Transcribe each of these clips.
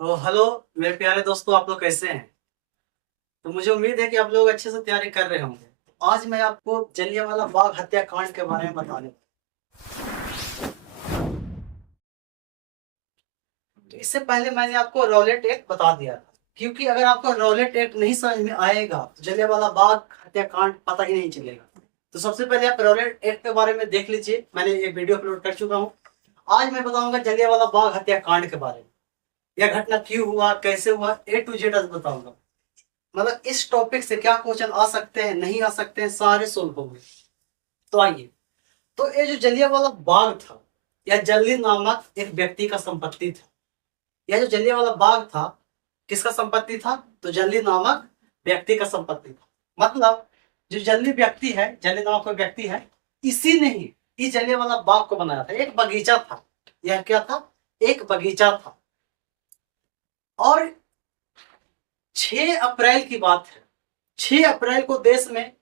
तो हेलो मेरे प्यारे दोस्तों, आप लोग कैसे हैं? तो मुझे उम्मीद है कि आप लोग अच्छे से तैयारी कर रहे होंगे। तो आज मैं आपको जलियांवाला बाग हत्याकांड के बारे में बताने। तो इससे पहले मैंने आपको रॉलेट एक्ट बता दिया था, क्योंकि अगर आपको रॉलेट एक्ट नहीं समझ में आएगा तो जलियांवाला बाग हत्याकांड पता ही नहीं चलेगा। तो सबसे पहले आप रॉलेट एक्ट के बारे में देख लीजिए, मैंने एक वीडियो अपलोड कर चुका हूँ। आज मैं बताऊंगा जलियांवाला बाग हत्याकांड के बारे में। यह घटना क्यों हुआ, कैसे हुआ, ए टू जेड बताऊंगा। मतलब इस टॉपिक से क्या क्वेश्चन आ सकते हैं, नहीं आ सकते हैं, सारे सोल्व होंगे। तो आइए। तो ये जो जलियांवाला बाग था, यह जल्दी नामक एक व्यक्ति का संपत्ति था। यह जो जलियांवाला बाग था, किसका संपत्ति था? तो जल्दी नामक व्यक्ति का संपत्ति था। मतलब जो जल्दी व्यक्ति है, जल्दी नामक कोई व्यक्ति है, इसी ने ही इस जलियांवाला बाग को बनाया था। एक बगीचा था। यह क्या था? एक बगीचा था। और 6 अप्रैल की बात है। 6 अप्रैल को देश में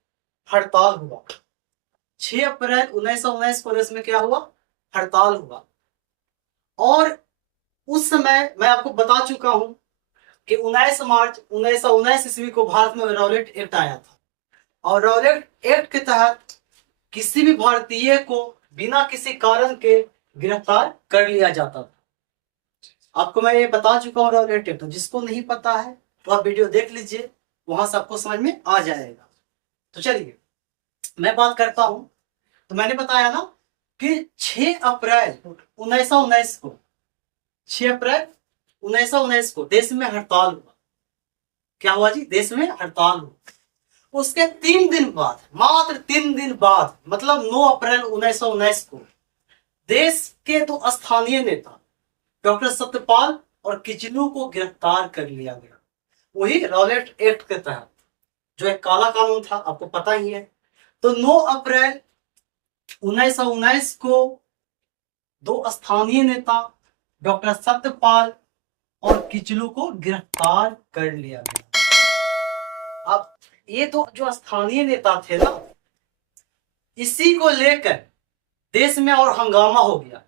हड़ताल हुआ। 6 अप्रैल 1919 को देश में क्या हुआ? हड़ताल हुआ। और उस समय मैं आपको बता चुका हूं कि 19 मार्च 1919 ईस्वी को भारत में रॉलेट एक्ट आया था। और रॉलेट एक्ट के तहत किसी भी भारतीय को बिना किसी कारण के गिरफ्तार कर लिया जाता था। आपको मैं ये बता चुका हूँ रॉलेट एक्ट। जिसको नहीं पता है तो आप वीडियो देख लीजिए, वहां से आपको समझ में आ जाएगा। तो चलिए मैं बात करता हूं। तो मैंने बताया ना कि 6 अप्रैल 1919 को 6 अप्रैल 1919 को देश में हड़ताल हुआ। क्या हुआ जी? देश में हड़ताल हुआ। उसके 3 दिन बाद, मात्र 3 दिन बाद, मतलब 9 अप्रैल 1919 को देश के 2 स्थानीय नेता डॉक्टर सत्यपाल और किचलू को गिरफ्तार कर लिया गया। वही रॉलेट एक्ट के तहत, जो एक काला कानून था, आपको पता ही है। तो 9 अप्रैल 1919 को 2 स्थानीय नेता डॉक्टर सत्यपाल और किचलू को गिरफ्तार कर लिया गया। अब ये तो जो स्थानीय नेता थे ना, इसी को लेकर देश में और हंगामा हो गया।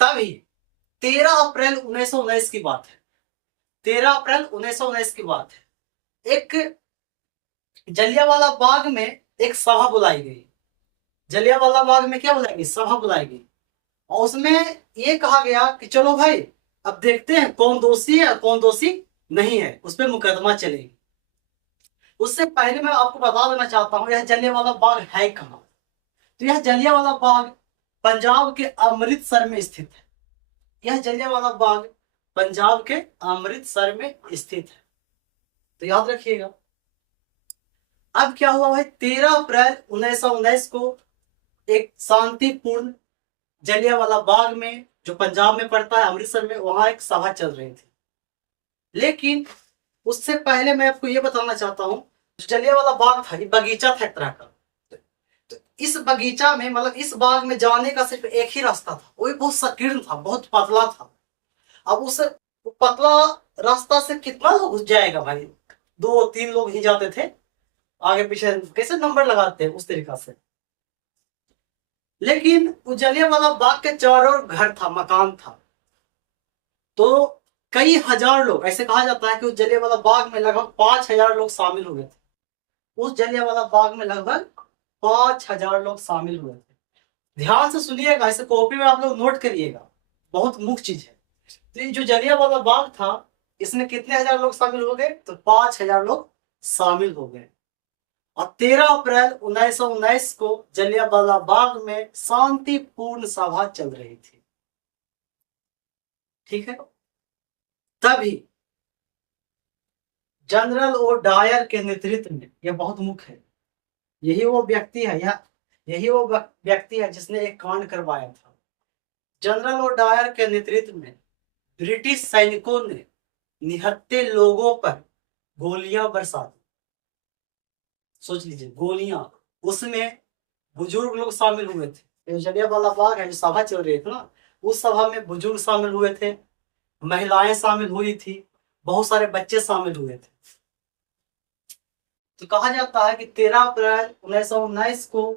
तभी 13 अप्रैल 1919 की बात है। 13 अप्रैल 1919 की बात है। एक जलियांवाला बाग में एक सभा बुलाई गई। जलियांवाला बाग में क्या बुलाई गई? सभा बुलाई गई। और उसमें ये कहा गया कि चलो भाई, अब देखते हैं कौन दोषी है और कौन दोषी नहीं है, उस पर मुकदमा चलेगी। उससे पहले मैं आपको बता देना चाहता हूं, यह जलियांवाला बाग है कहां। तो यह जलियांवाला बाग पंजाब के अमृतसर में स्थित है। यह जलियांवाला बाग पंजाब के अमृतसर में स्थित है। तो याद रखिएगा। अब क्या हुआ भाई? 13 अप्रैल 1919 को एक शांतिपूर्ण जलियांवाला बाग में, जो पंजाब में पड़ता है, अमृतसर में, वहां एक सभा चल रही थी। लेकिन उससे पहले मैं आपको यह बताना चाहता हूं, जलियांवाला बाग था, ये बगीचा था एक तरह का। तो इस बगीचा में, मतलब इस बाग में जाने का सिर्फ एक ही रास्ता था। वो भी बहुत संकीर्ण था, बहुत पतला था। अब उस पतला रास्ता से कितना लोग घुस जाएगा भाई? 2-3 लोग ही जाते थे। आगे पीछे कैसे नंबर लगाते हैं, उस तरीका से। लेकिन जलियांवाला बाग के चारों ओर घर था, मकान था। तो कई हजार लोग, ऐसे कहा जाता है कि उस जलियांवाला बाग में लगभग 5,000 लोग शामिल हुए थे। उस जलियांवाला बाग में लगभग 5,000 लोग शामिल हुए थे। ध्यान से सुनिएगा, इसे कॉपी में आप लोग नोट करिएगा, बहुत मुख्य चीज है। तो ये जो जलियांवाला बाग था, इसमें कितने हजार लोग शामिल हो गए? तो 5,000 लोग शामिल हो गए। और 13 अप्रैल 1919 को जलियांवाला बाग में शांतिपूर्ण सभा चल रही थी। ठीक है। तभी जनरल ओ डायर के नेतृत्व में, यह बहुत मुख्य है, यही वो व्यक्ति है, यही वो व्यक्ति है जिसने एक कांड करवाया था। जनरल ओ डायर के नेतृत्व में ब्रिटिश सैनिकों ने निहत्थे लोगों पर गोलियां बरसा दी। सोच लीजिए, गोलियां। उसमें बुजुर्ग लोग शामिल हुए थे। जलियांवाला बाग है, जो सभा चल रही थी ना, उस सभा में बुजुर्ग शामिल हुए थे, महिलाएं शामिल हुई थी, बहुत सारे बच्चे शामिल हुए थे। तो कहा जाता है कि 13 अप्रैल 1919 को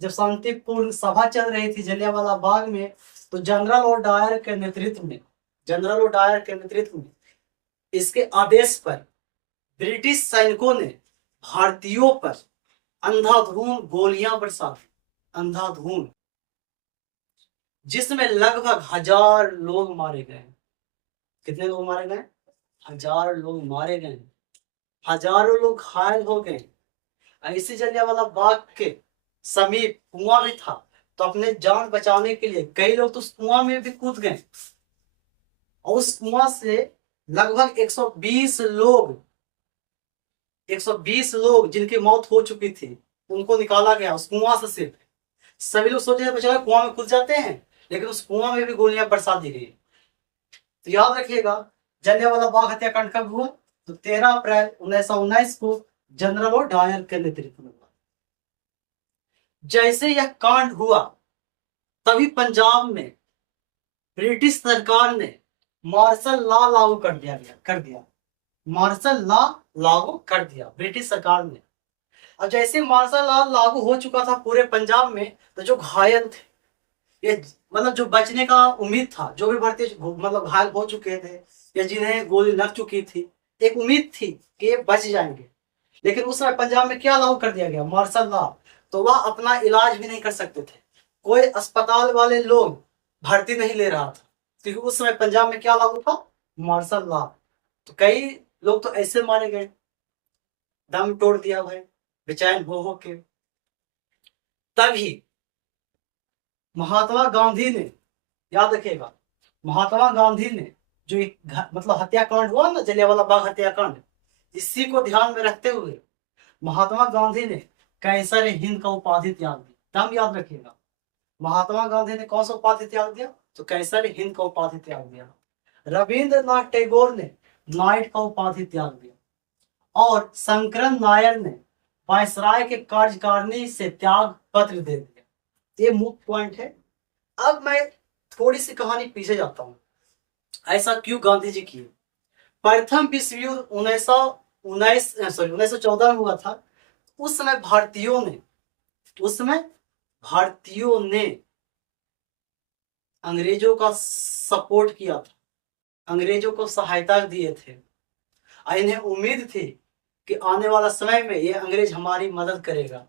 जब शांतिपूर्ण सभा चल रही थी जलियांवाला बाग में, तो जनरल और डायर के नेतृत्व में जनरल ओडायर के नेतृत्व में, इसके आदेश पर ब्रिटिश सैनिकों ने भारतीयों पर अंधाधुंध गोलियां बरसा दी, अंधाधुंध, जिसमें लगभग 1000 लोग मारे गए। कितने लोग मारे गए? 1000 लोग मारे गए, हजारों लोग घायल हो गए। ऐसी जलियांवाला बाग के समीप कुआं भी था, तो अपने जान बचाने के लिए कई लोग तो उस कुआं में भी कूद गए, और उस कुआं से लगभग 120 लोग जिनकी मौत हो चुकी थी, उनको निकाला गया उस कुआं से। सिर्फ सभी लोग सोचे बचा कुआं में कूद जाते हैं, लेकिन उस कुआं में भी गोलियां बरसा दी गई। तो याद रखिएगा, जलियांवाला बाग हत्याकांड कब हुआ? तो 13 अप्रैल 1919 को जनरल ओडायर के नेतृत्व में हुआ। जैसे यह कांड हुआ, तभी पंजाब में ब्रिटिश सरकार ने मार्शल लॉ लागू कर दिया मार्शल लॉ लागू कर दिया ब्रिटिश सरकार ने। अब जैसे मार्शल लॉ लागू हो चुका था पूरे पंजाब में, तो जो घायल थे, ये मतलब जो बचने का उम्मीद था, जो भी भारतीय मतलब घायल हो चुके थे या जिन्हें गोली लग चुकी थी, एक उम्मीद थी कि ये बच जाएंगे। लेकिन उस समय पंजाब में क्या लागू कर दिया गया? Martial law. तो वह अपना इलाज भी नहीं कर सकते थे, कोई अस्पताल वाले लोग भर्ती नहीं ले रहा था, क्योंकि उस समय पंजाब में क्या लागू था? Martial law. तो कई लोग तो ऐसे मारे गए, दम तोड़ दिया भाई बेचैन हो के। तभी महात्मा गांधी ने, याद रखिएगा, महात्मा गांधी ने जो मतलब हत्याकांड हुआ ना, जलियांवाला बाग हत्याकांड, इसी को ध्यान में रखते हुए महात्मा गांधी ने कैसर हिंद का उपाधि त्याग दिया। नाम याद रखिएगा, महात्मा गांधी ने कौन सा उपाधि त्याग दिया? तो कैसर हिंद का उपाधि त्याग दिया। रविंद्रनाथ टैगोर ने नाइट का उपाधि त्याग दिया, और शंकरन नायर ने वायसराय के कार्यकारिणी से त्याग पत्र दे दिया। ये मुख्य पॉइंट है। अब मैं थोड़ी सी कहानी पीछे जाता हूं, ऐसा क्यों गांधी जी किए? प्रथम विश्व युद्ध 1914 में हुआ था। उस समय भारतीयों ने अंग्रेजों का सपोर्ट किया था, अंग्रेजों को सहायता दिए थे। इन्हें उम्मीद थी कि आने वाला समय में ये अंग्रेज हमारी मदद करेगा।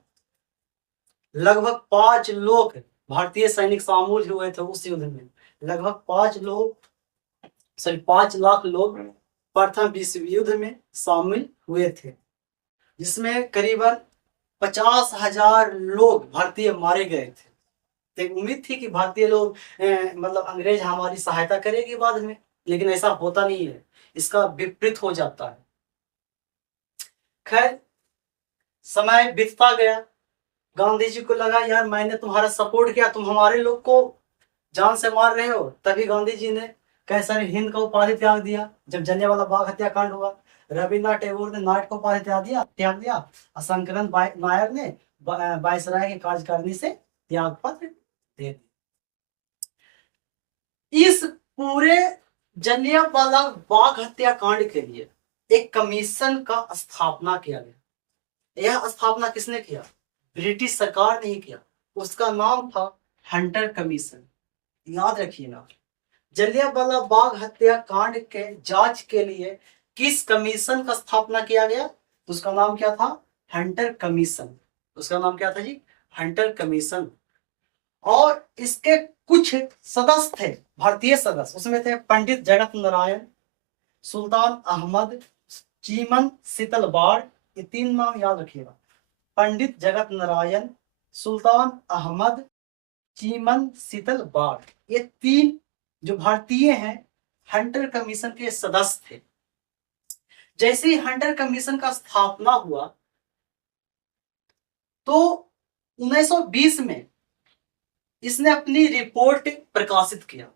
लगभग 5 लोग भारतीय सैनिक शामिल हुए थे उस युद्ध में। लगभग 5 लाख लोग प्रथम विश्व युद्ध में शामिल हुए थे, जिसमें करीबन 50,000 लोग भारतीय मारे गए थे। तो उम्मीद थी कि भारतीय लोग मतलब अंग्रेज हमारी सहायता करेगी बाद में, लेकिन ऐसा होता नहीं है, इसका विपरीत हो जाता है। खैर, समय बीतता गया, गांधी जी को लगा यार मैंने तुम्हारा सपोर्ट किया, तुम हमारे लोग को जान से मार रहे हो। तभी गांधी जी ने कैसर हिंद का उपाधि त्याग दिया। जब जलियांवाला बाग हत्याकांड हुआ, रविन्द्रनाथ टैगोर ने नाइट का उपाधि त्याग दिया और शंकरन नायर ने वायसराय की कार्यकारिणी से त्याग पत्र दे दिया। इस पूरे जलियांवाला बाग हत्याकांड के लिए एक कमीशन का स्थापना किया गया। यह स्थापना किसने किया? ब्रिटिश सरकार ने ही किया। उसका नाम था हंटर कमीशन। याद रखिएगा, जलियांवाला बाग हत्याकांड के जांच के लिए किस कमीशन का स्थापना किया गया? उसका नाम क्या था? Hunter commission. उसका नाम क्या था जी? Hunter commission. और इसके कुछ सदस्य थे, भारतीय सदस्य। उसमें थे पंडित जगत नारायण, सुल्तान अहमद, चीमन सितलवाड़। ये 3 नाम याद रखिएगा, पंडित जगत नारायण, सुल्तान अहमद, चीमन सितलवाड़। ये 3 जो भारतीय हैं, हंटर कमीशन के सदस्य थे। जैसे ही हंटर कमीशन का स्थापना हुआ, तो 1920 में इसने अपनी रिपोर्ट प्रकाशित किया।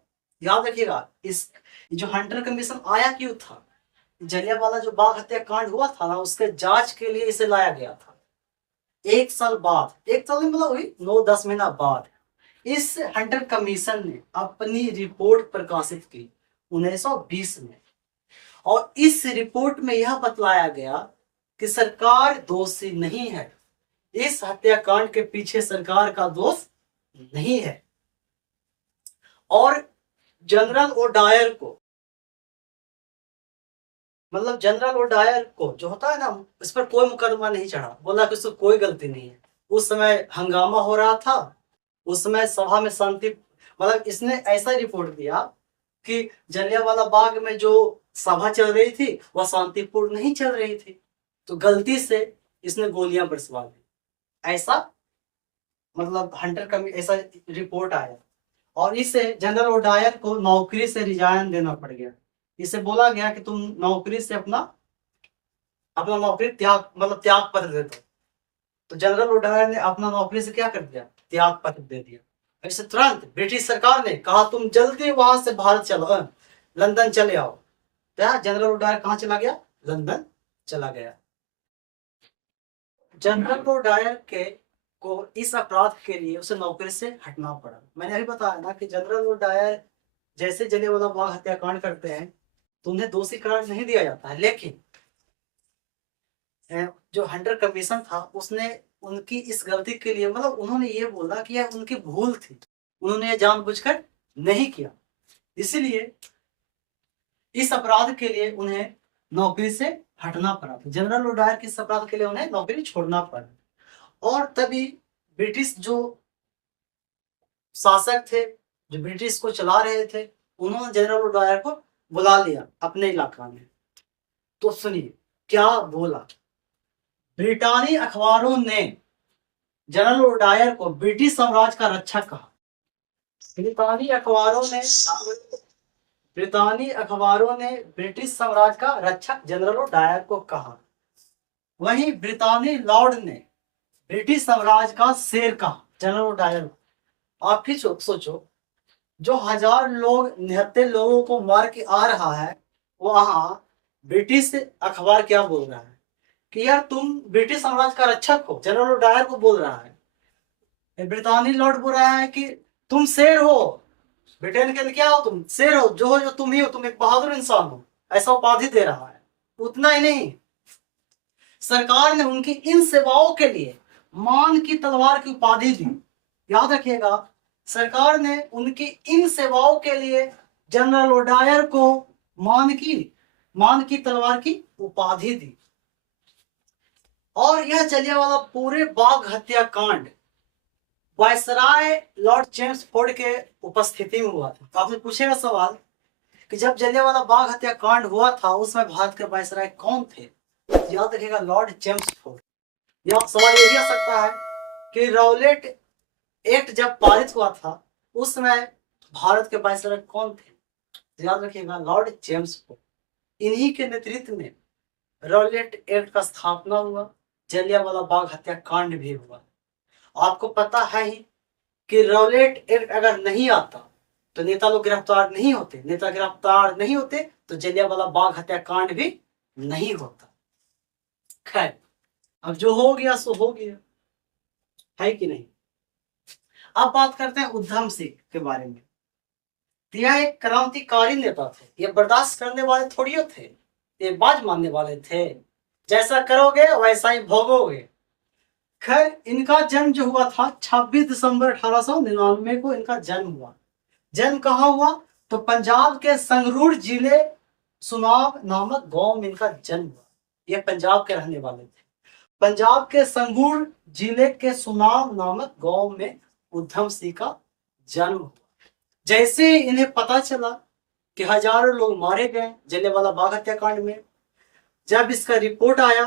याद रखिएगा, इस जो हंटर कमीशन आया क्यों था? जलियांवाला जो बाग हत्याकांड हुआ था ना, उसके जांच के लिए इसे लाया गया था। 1 साल बाद, 1 साल में मतलब हुई 9-10 महीना बाद, इस हंटर कमीशन ने अपनी रिपोर्ट प्रकाशित की 1920 में। और इस रिपोर्ट में यह बतलाया गया कि सरकार दोषी नहीं है, इस हत्याकांड के पीछे सरकार का दोष नहीं है। और जनरल ओडायर को मतलब जनरल और डायर को जो होता है ना, इस पर कोई मुकदमा नहीं चढ़ा, बोला कि उसको कोई गलती नहीं है। उस समय हंगामा हो रहा था, उस समय सभा में शांति, मतलब इसने ऐसा रिपोर्ट दिया कि जलियांवाला बाग में जो सभा चल रही थी वह शांतिपूर्ण नहीं चल रही थी, तो गलती से इसने गोलियां बरसवा दी, ऐसा मतलब हंटर कमी ऐसा रिपोर्ट आया। और इससे जनरल ओडायर को नौकरी से रिजाइन देना पड़ गया। इसे बोला गया कि तुम नौकरी से अपना अपना नौकरी त्याग मतलब त्याग पत्र दे दो। तो जनरल ओडायर ने अपना नौकरी से क्या कर दिया, त्याग पत्र दे दिया। ऐसे तुरंत ब्रिटिश सरकार ने कहा तुम जल्दी वहां से भारत चलो, लंदन चले आओ। क्या जनरल ओडायर कहाँ चला गया, लंदन चला गया। जनरल ओडायर के को इस अपराध के लिए उसे नौकरी से हटना पड़ा। मैंने अभी बताया ना कि जनरल ओडायर जैसे जलियांवाला बाग हत्याकांड करते हैं तो उन्हें दोषी करार नहीं दिया जाता है, लेकिन जो हंटर कमीशन था उसने उनकी इस गलती के लिए मतलब उन्होंने ये बोला कि यह उनकी भूल थी, उन्होंने यह जानबूझकर नहीं किया, इसीलिए इस अपराध के लिए उन्हें नौकरी से हटना पड़ा। जनरल ओडायर के इस अपराध के लिए उन्हें नौकरी छोड़ना पड़ा। और तभी ब्रिटिश जो शासक थे, जो ब्रिटिश को चला रहे थे, उन्होंने जनरल ओडायर को बुला लिया अपने इलाका में। तो सुनिए क्या बोला। ब्रिटानी अखबारों ने जनरल ओडायर को ब्रिटिश साम्राज्य का रक्षक कहा। ब्रितानी अखबारों ने ब्रिटिश साम्राज्य का रक्षक जनरल ओडायर को कहा। वहीं ब्रितानी लॉर्ड ने ब्रिटिश साम्राज्य का शेर कहा जनरल ओडायर। आप ही सोचो, जो 1000 लोग निहत्थे लोगों को मार के आ रहा है, वहां ब्रिटिश अखबार क्या बोल रहा है कि यार तुम ब्रिटिश साम्राज्य का रक्षक हो, जनरल ओडायर को बोल रहा है। ब्रितानी लॉर्ड बोल रहा है कि तुम शेर हो, ब्रिटेन के लिए क्या हो, तुम शेर हो, जो तुम ही हो, तुम एक बहादुर इंसान हो, ऐसा उपाधि दे रहा है। उतना ही नहीं, सरकार ने उनकी इन सेवाओं के लिए मान की तलवार की उपाधि दी। याद रखिएगा, सरकार ने उनकी इन सेवाओं के लिए जनरल ओडायर को मान की तलवार की उपाधि दी। और यह जलियांवाला पूरे बाग हत्याकांड वायसराय लॉर्ड चेम्सफोर्ड के उपस्थिति में हुआ था। तो आपसे पूछेगा सवाल कि जब जलियांवाला बाग हत्याकांड हुआ था उस समय भारत के वायसराय कौन थे? याद रखिएगा, लॉर्ड चेम्सफोर्ड। यह सवाल ये भी आ सकता है कि रॉलेट एक्ट जब पारित हुआ था उस समय भारत के वायसराय कौन थे? याद रखिएगा, लॉर्ड चेम्सफोर्ड। इन्हीं के नेतृत्व में रॉलेट एक्ट का स्थापना हुआ, जलियांवाला बाग हत्याकांड भी हुआ। आपको पता है ही कि रॉलेट एक्ट अगर नहीं आता तो नेता लोग गिरफ्तार नहीं होते, नेता गिरफ्तार नहीं होते तो जलियांवाला बाग हत्याकांड भी नहीं होता। खैर, अब जो हो गया सो हो गया, है कि नहीं। अब बात करते हैं उधम सिंह के बारे में। यह एक क्रांतिकारी नेता थे, ये बर्दाश्त करने वाले थोड़ी थे, ये बाज मानने वाले थे, जैसा करोगे वैसा ही भोगोगे। खैर, इनका जन्म जो हुआ था 26 दिसंबर 1899 को इनका जन्म हुआ। जन्म कहाँ हुआ? तो पंजाब के संगरूर जिले सुनाब नामक गांव में इनका जन्म हुआ। ये पंजाब के रहने वाले थे। पंजाब के संगरूर जिले के सुनाब नामक गांव में उधम सिंह का जन्म हुआ। जैसे इन्हें पता चला कि हजारों लोग मारे गए जलियांवाला बाग हत्याकांड में, जब इसका रिपोर्ट आया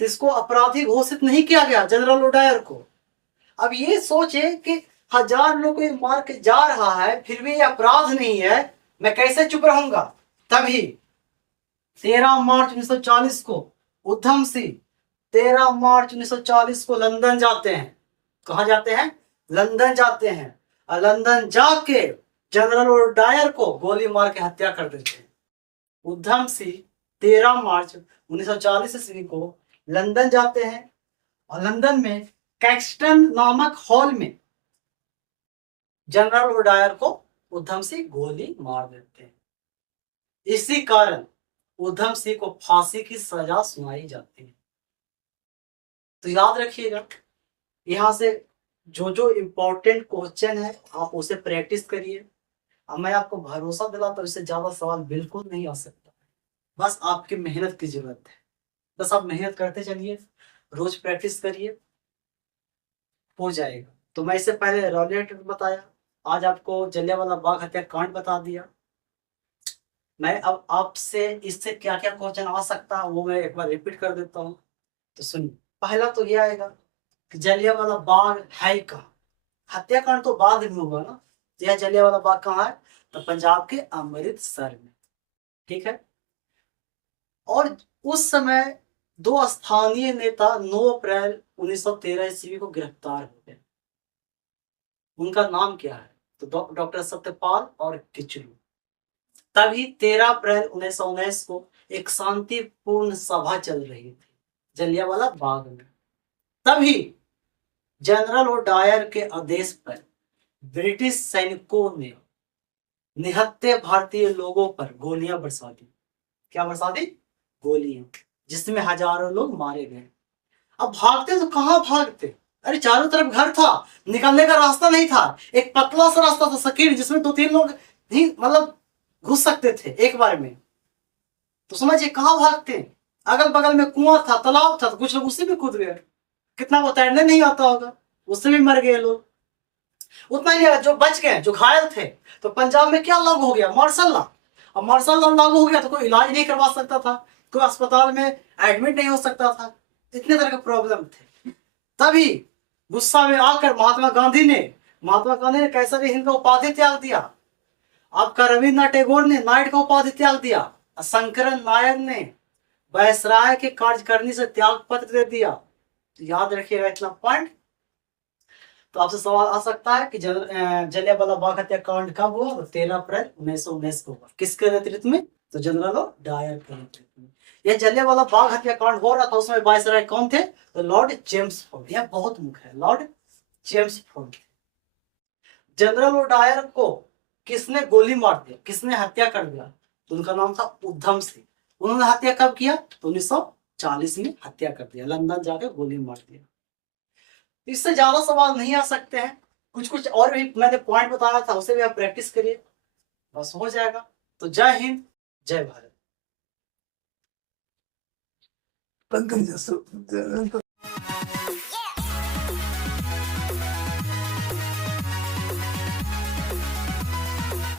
तो इसको अपराधी घोषित नहीं किया गया जनरल ओडायर को। अब ये सोचे कि 1000 लोग को मार के जा रहा है फिर भी ये अपराध नहीं है, मैं कैसे चुप रहूंगा। तभी 13 मार्च 1940 को उधम सिंह 13 मार्च 1940 को लंदन जाते हैं। कहा जाते हैं? लंदन जाते हैं। और लंदन जाके जनरल ओडायर को गोली मार के हत्या कर देते हैं। उधम सिंह 13 मार्च 1940 ईस्वी को लंदन जाते हैं और लंदन में कैक्सटन नामक हॉल में जनरल ओडायर को उधम सिंह गोली मार देते हैं। इसी कारण उधम सिंह को फांसी की सजा सुनाई जाती है। तो याद रखिएगा, यहां से जो जो इम्पोर्टेंट क्वेश्चन है आप उसे प्रैक्टिस करिए। अब मैं आपको भरोसा दिलाता हूं इससे ज्यादा सवाल बिल्कुल नहीं आ सकता। बस आपकी मेहनत की जरूरत है। बस आप मेहनत करते चलिए, रोज प्रैक्टिस करिए, हो जाएगा। तो मैं इससे पहले रॉलेट बताया, आज आपको जलियांवाला बाग हत्याकांड बता दिया। मैं अब आपसे इससे क्या क्या क्वेश्चन आ सकता है वो मैं एक बार रिपीट कर देता हूँ। तो सुनिए, पहला तो ये आएगा कि जलियांवाला बाग है कहाँ। हत्याकांड तो बाद में हुआ ना, तो यह जलियांवाला बाग कहाँ है, तो पंजाब के अमृतसर में। ठीक है। और उस समय दो स्थानीय नेता 9 अप्रैल 1913 ईस्वी को गिरफ्तार हो गए। उनका नाम क्या है, तो डॉक्टर सत्यपाल और किचलू। तभी 13 अप्रैल 1919 को एक शांतिपूर्ण सभा चल रही थी जलियांवाला बाग में। तभी जनरल और डायर के आदेश पर ब्रिटिश सैनिकों ने निहत्थे भारतीय लोगों पर गोलियां बरसा दी। क्या बरसा दी? गोलियां, जिसमें हजारों लोग मारे गए। अब भागते तो कहां भागते, अरे चारों तरफ घर था, निकलने का रास्ता नहीं था। एक पतला सा रास्ता था सकीर, जिसमें 2-3 लोग ही मतलब घुस सकते थे एक बार में। तो समझिए कहां भागते। अगल बगल में कुआं था, तालाब था, तो कुछ लोग उसी में कूद गए। कितना को तैरने नहीं आता होगा, उससे भी मर गए लोग। उतना ही नहीं, जो बच गए, जो घायल थे, तो पंजाब में क्या लागू हो गया, मार्शल लॉ। अब मार्शल लॉ लागू हो गया तो कोई इलाज नहीं करवा सकता था, कोई अस्पताल में एडमिट नहीं हो सकता था, इतने तरह के प्रॉब्लम थे। तभी गुस्सा में आकर महात्मा गांधी ने कैसर हिंद का उपाधि त्याग दिया। आपका रविन्द्रनाथ टैगोर ने नाइट का उपाधि त्याग दिया। शंकरन नायर ने वायसराय के कार्यकारिणी से त्याग पत्र दे दिया। तो याद रखिएगा इतना पॉइंट। तो आपसे सवाल आ सकता है कि जलियांवाला बाग हत्याकांड कब हुआ, तो 13 अप्रैल 1919 को हुआ। किसके नेतृत्व में, तो जनरल और डायर के नेतृत्व में। यह जलियांवाला बाग हत्याकांड हो रहा था, उसमें वायसराय कौन थे, तो लॉर्ड चेम्सफोर्ड। यह बहुत मुख्य है, लॉर्ड चेम्सफोर्ड। जनरल और डायर को किसने गोली मार दिया, किसने हत्या कर दिया, तो उनका नाम था उधम सिंह। उन्होंने हत्या कब किया, तो 1940 में हत्या कर दिया, लंदन जाकर गोली मार दिया। इससे ज्यादा सवाल नहीं आ सकते हैं, कुछ कुछ और भी मैंने पॉइंट बताया था, उसे भी आप प्रैक्टिस करिए, बस हो जाएगा। तो जय हिंद, जय भारत।